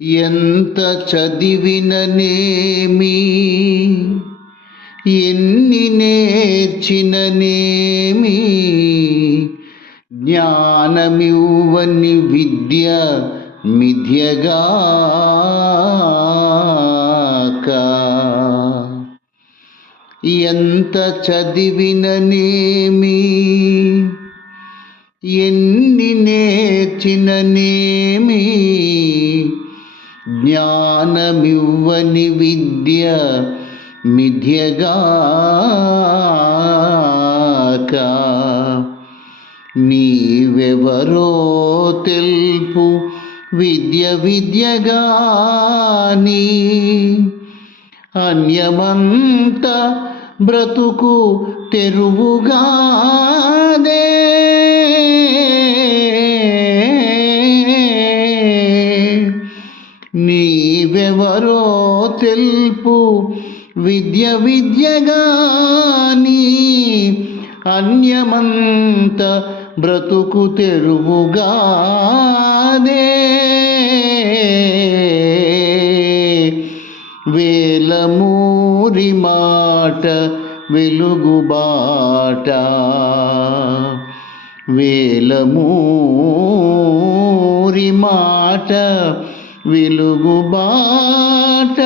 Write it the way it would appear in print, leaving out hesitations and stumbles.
ఎంత చదివిననేమి, ఎన్ని నేర్చిననేమి, జ్ఞానమివ్వని విద్య మిథ్యగాక. ఎంత చదివిననేమి, ఎన్ని నేర్చిననేమి, జ్ఞానమివ్వని విద్య మిథ్యగాక. నీవెవరో తెల్పు విద్య విద్యగాని, అన్యమంత బ్రతుకు తెరువుగానే. నీవెవరో తెల్పు విద్య విద్యగాని, అన్యమంత బ్రతుకు తెరువుగానే. వేలమూరి మాట వెలుగుబాట, వేలమూరి మాట వెలుగుబాట.